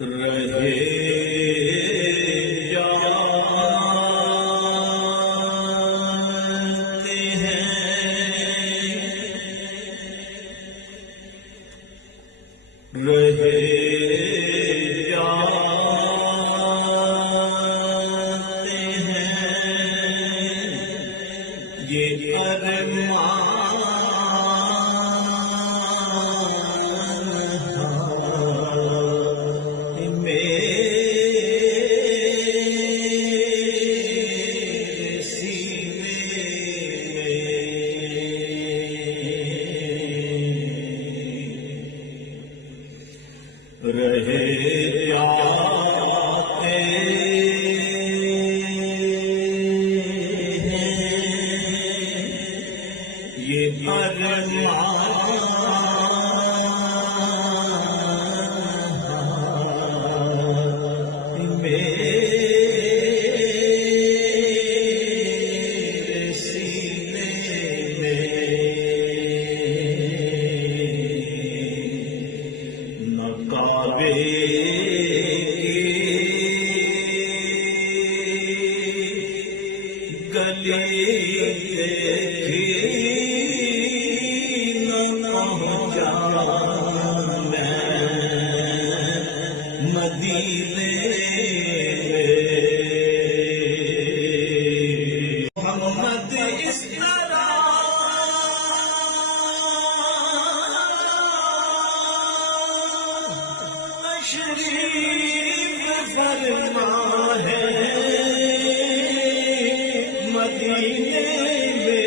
رہے جاتے ہیں رہے جاتے ہیں یہ ارمان رہے جاتے ہیں یہ ارمان میرے سینے میں کعبے گلی نہ پہنچا میں مدینے محمد اس طرح تشریف فرما ہے مدینے میں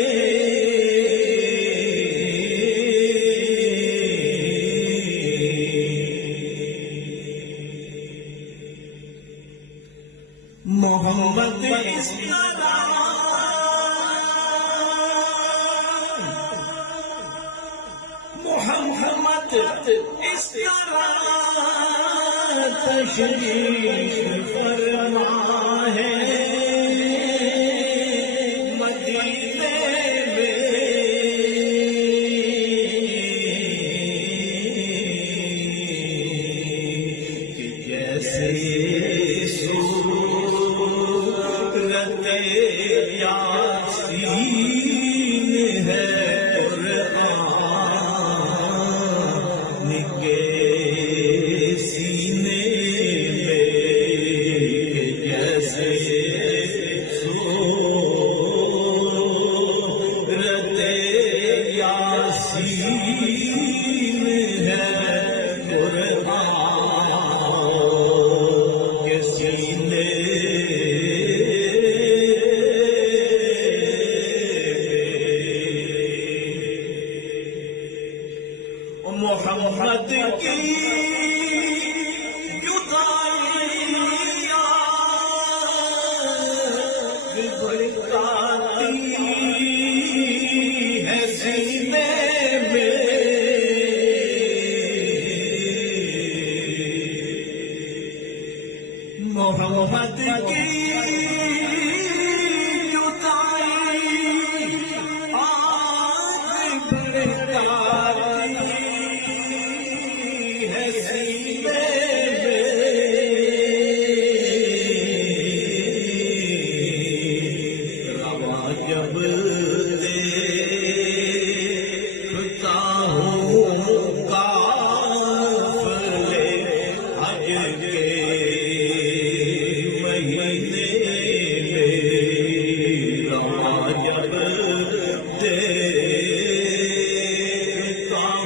محمد اس طرح محمد اس طرح تشریف فرما ہے مدینے میں کہ جیسے صورت یاسین ہے قرآن کے سینے میں کہ جیسے صورت یاسین ہے قرآن کے سینے محمد کی جدائیاں بھڑکاتی ہے سینے میں محمد کی جب دیکھتا ہوں قافلے حج کے مہینے میں جب دیکھتا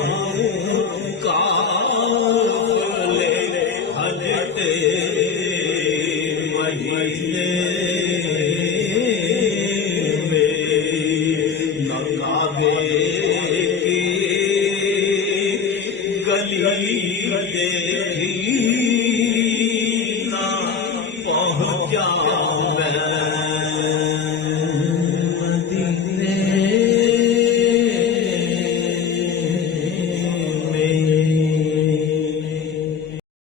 ہوں قافلے حج کے مہینے گلی دیکھی نہ پہنچا میں